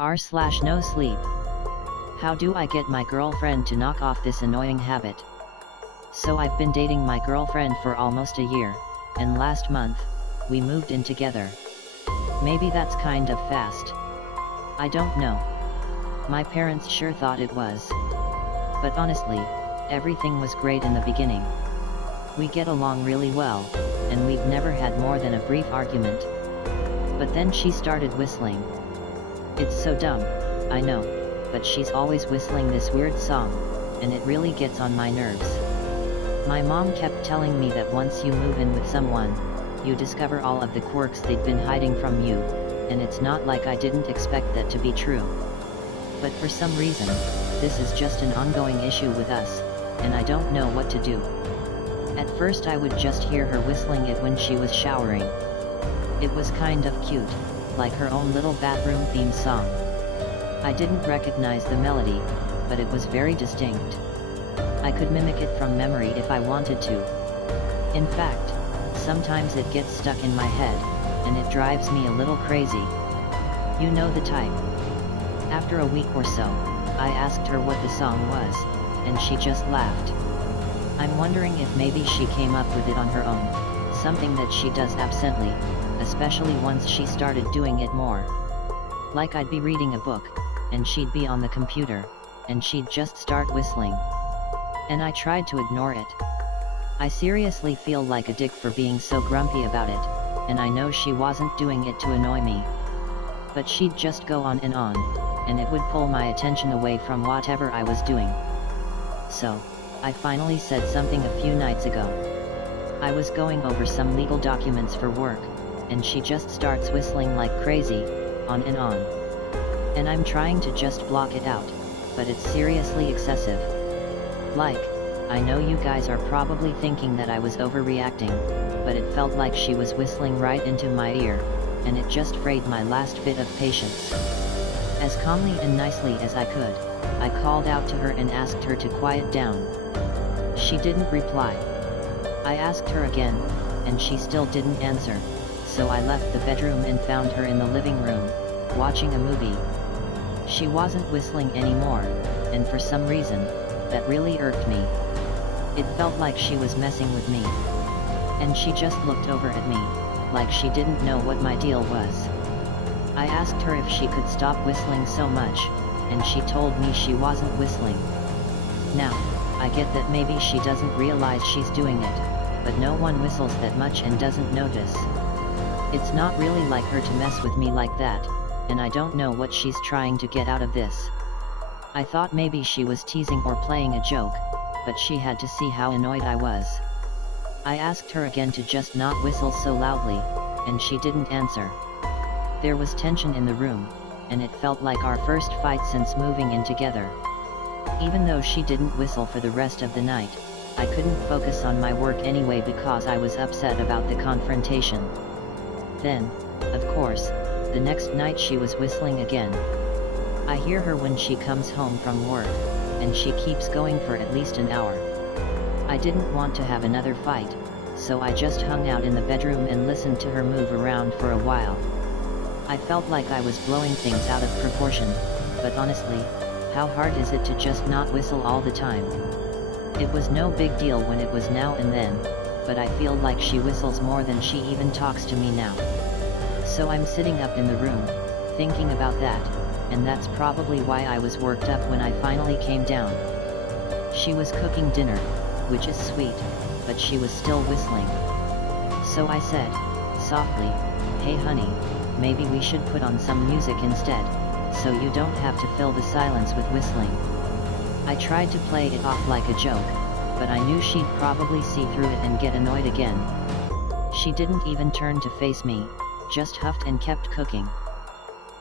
r/no sleep. How do I get my girlfriend to knock off this annoying habit? So I've been dating my girlfriend for almost a year, and last month, we moved in together. Maybe that's kind of fast. I don't know. My parents sure thought it was. But honestly, everything was great in the beginning. We get along really well, and we've never had more than a brief argument. But then she started whistling. It's so dumb, I know, but she's always whistling this weird song, and it really gets on my nerves. My mom kept telling me that once you move in with someone, you discover all of the quirks they'd been hiding from you, and it's not like I didn't expect that to be true. But for some reason, this is just an ongoing issue with us, and I don't know what to do. At first I would just hear her whistling it when she was showering. It was kind of cute, like her own little bathroom theme song. I didn't recognize the melody, but it was very distinct. I could mimic it from memory if I wanted to. In fact, sometimes it gets stuck in my head, and it drives me a little crazy. You know the type. After a week or so, I asked her what the song was, and she just laughed. I'm wondering if maybe she came up with it on her own, something that she does absently, especially once she started doing it more. Like I'd be reading a book, and she'd be on the computer, and she'd just start whistling. And I tried to ignore it. I seriously feel like a dick for being so grumpy about it, and I know she wasn't doing it to annoy me. But she'd just go on, and it would pull my attention away from whatever I was doing. So, I finally said something a few nights ago. I was going over some legal documents for work, and she just starts whistling like crazy, on. And I'm trying to just block it out, but it's seriously excessive. Like, I know you guys are probably thinking that I was overreacting, but it felt like she was whistling right into my ear, and it just frayed my last bit of patience. As calmly and nicely as I could, I called out to her and asked her to quiet down. She didn't reply. I asked her again, and she still didn't answer, so I left the bedroom and found her in the living room, watching a movie. She wasn't whistling anymore, and for some reason, that really irked me. It felt like she was messing with me. And she just looked over at me, like she didn't know what my deal was. I asked her if she could stop whistling so much, and she told me she wasn't whistling. Now, I get that maybe she doesn't realize she's doing it, but no one whistles that much and doesn't notice. It's not really like her to mess with me like that, and I don't know what she's trying to get out of this. I thought maybe she was teasing or playing a joke, but she had to see how annoyed I was. I asked her again to just not whistle so loudly, and she didn't answer. There was tension in the room, and it felt like our first fight since moving in together. Even though she didn't whistle for the rest of the night, I couldn't focus on my work anyway because I was upset about the confrontation. Then, of course, the next night she was whistling again. I hear her when she comes home from work, and she keeps going for at least an hour. I didn't want to have another fight, so I just hung out in the bedroom and listened to her move around for a while. I felt like I was blowing things out of proportion, but honestly, how hard is it to just not whistle all the time? It was no big deal when it was now and then, but I feel like she whistles more than she even talks to me now. So I'm sitting up in the room, thinking about that, and that's probably why I was worked up when I finally came down. She was cooking dinner, which is sweet, but she was still whistling. So I said, softly, "Hey honey, maybe we should put on some music instead, so you don't have to fill the silence with whistling." I tried to play it off like a joke, but I knew she'd probably see through it and get annoyed again. She didn't even turn to face me, just huffed and kept cooking.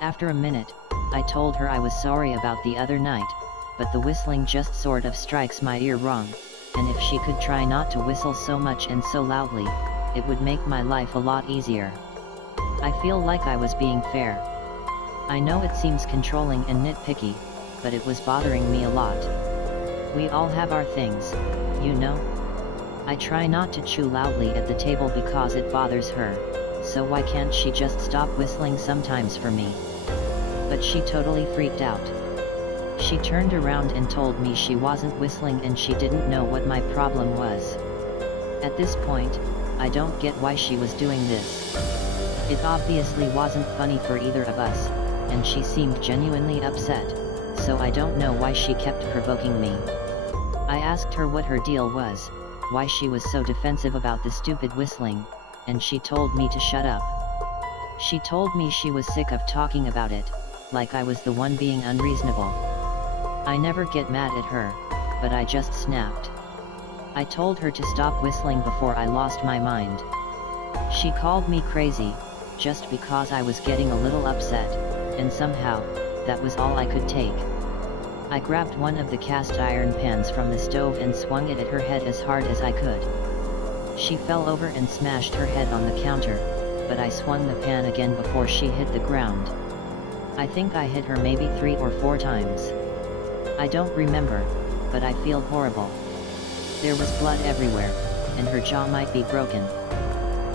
After a minute, I told her I was sorry about the other night, but the whistling just sort of strikes my ear wrong, and if she could try not to whistle so much and so loudly, it would make my life a lot easier. I feel like I was being fair. I know it seems controlling and nitpicky, but it was bothering me a lot. We all have our things, you know? I try not to chew loudly at the table because it bothers her, so why can't she just stop whistling sometimes for me? but she totally freaked out. She turned around and told me she wasn't whistling and she didn't know what my problem was. At this point, I don't get why she was doing this. It obviously wasn't funny for either of us, and she seemed genuinely upset, so I don't know why she kept provoking me. I asked her what her deal was, why she was so defensive about the stupid whistling, and she told me to shut up. She told me she was sick of talking about it, like I was the one being unreasonable. I never get mad at her, but I just snapped. I told her to stop whistling before I lost my mind. She called me crazy, just because I was getting a little upset, and somehow, that was all I could take. I grabbed one of the cast iron pans from the stove and swung it at her head as hard as I could. She fell over and smashed her head on the counter, but I swung the pan again before she hit the ground. I think I hit her maybe 3 or 4 times. I don't remember, but I feel horrible. There was blood everywhere, and her jaw might be broken.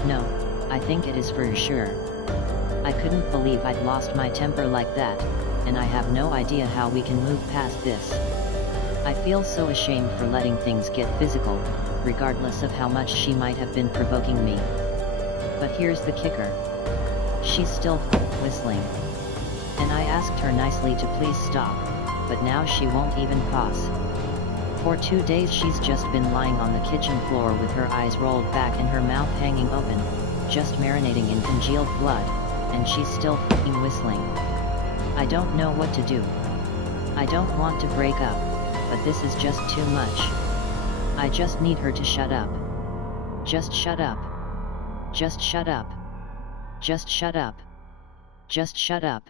No, I think it is for sure. I couldn't believe I'd lost my temper like that, and I have no idea how we can move past this. I feel so ashamed for letting things get physical, regardless of how much she might have been provoking me. But here's the kicker. She's still whistling. And I asked her nicely to please stop, but now she won't even pause. For 2 days she's just been lying on the kitchen floor with her eyes rolled back and her mouth hanging open, just marinating in congealed blood, and she's still f***ing whistling. I don't know what to do. I don't want to break up, but this is just too much. I just need her to shut up. Just shut up. Just shut up. Just shut up. Just shut up.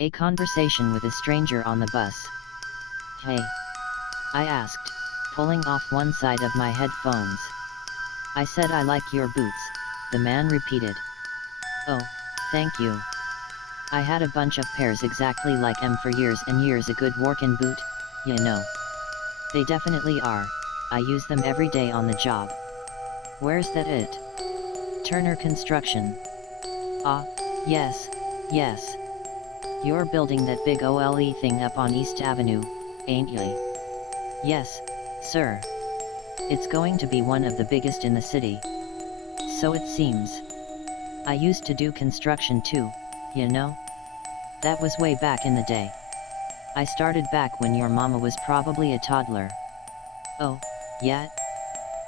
A conversation with a stranger on the bus. Hey. I asked, pulling off one side of my headphones. I said I like your boots, the man repeated. Oh, thank you. I had a bunch of pairs exactly like them for years and years. A good workin' boot, you know. They definitely are. I use them every day on the job. Where's that it? Turner Construction. Ah, yes, yes. You're building that big OLE thing up on East Avenue, ain't you? Yes, sir. It's going to be one of the biggest in the city. So it seems. I used to do construction too, you know? That was way back in the day. I started back when your mama was probably a toddler. Oh, yeah?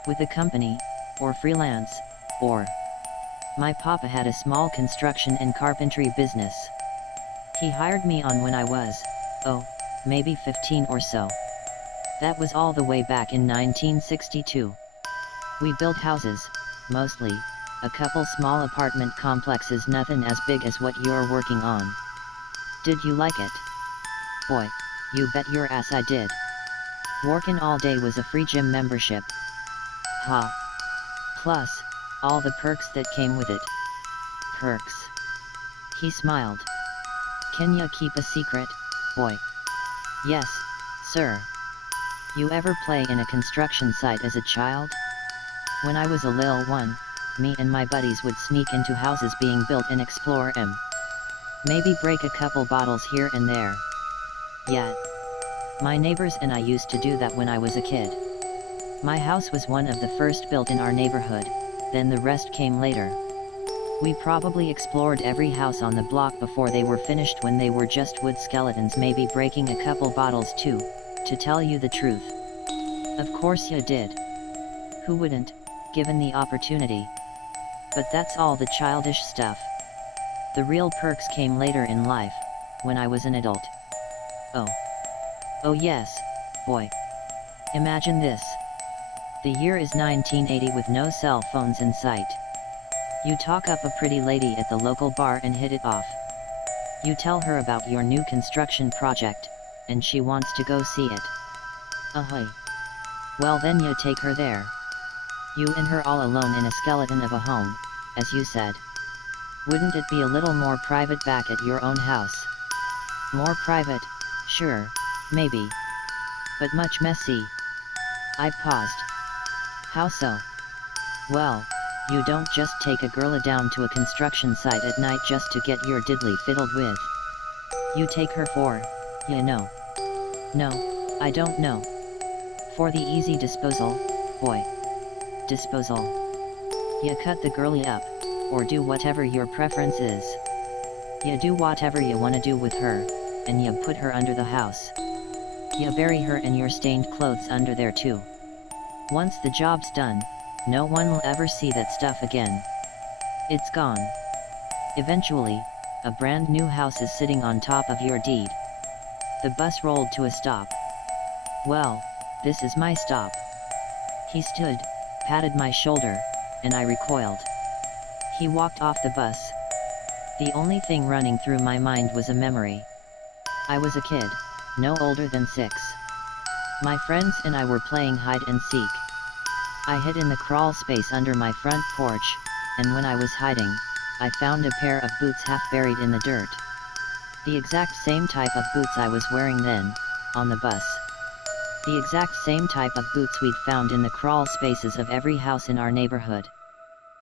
With a company, or freelance, or... My papa had a small construction and carpentry business. He hired me on when I was, maybe 15 or so. That was all the way back in 1962. We built houses, mostly, a couple small apartment complexes, nothing as big as what you're working on. Did you like it? Boy, you bet your ass I did. Working all day was a free gym membership. Ha. Plus, all the perks that came with it. Perks. He smiled. Can ya keep a secret, boy? Yes, sir. You ever play in a construction site as a child? When I was a lil one, me and my buddies would sneak into houses being built and explore 'em. Maybe break a couple bottles here and there. Yeah. My neighbors and I used to do that when I was a kid. My house was one of the first built in our neighborhood, then the rest came later. We probably explored every house on the block before they were finished when they were just wood skeletons, maybe breaking a couple bottles too, to tell you the truth. Of course you did. Who wouldn't, given the opportunity? But that's all the childish stuff. The real perks came later in life, when I was an adult. Oh yes, boy. Imagine this. The year is 1980 with no cell phones in sight. You talk up a pretty lady at the local bar and hit it off. You tell her about your new construction project, and she wants to go see it. Ahoy. Well then you take her there. You and her all alone in a skeleton of a home, as you said. Wouldn't it be a little more private back at your own house? More private, sure, maybe. But much messy. I paused. How so? Well, You don't just take a girl down to a construction site at night just to get your diddly fiddled with. You take her for, No, I don't know. For the easy disposal, boy. Disposal. You cut the girlie up, or do whatever your preference is. You do whatever you wanna do with her, and you put her under the house. You bury her and your stained clothes under there too. Once the job's done, no one will ever see that stuff again. It's gone. Eventually, a brand new house is sitting on top of your deed. The bus rolled to a stop. Well, this is my stop. He stood, patted my shoulder, and I recoiled. He walked off the bus. The only thing running through my mind was a memory. I was a kid, no older than 6. My friends and I were playing hide and seek. I hid in the crawl space under my front porch, and when I was hiding, I found a pair of boots half buried in the dirt. The exact same type of boots I was wearing then, on the bus. The exact same type of boots we'd found in the crawl spaces of every house in our neighborhood.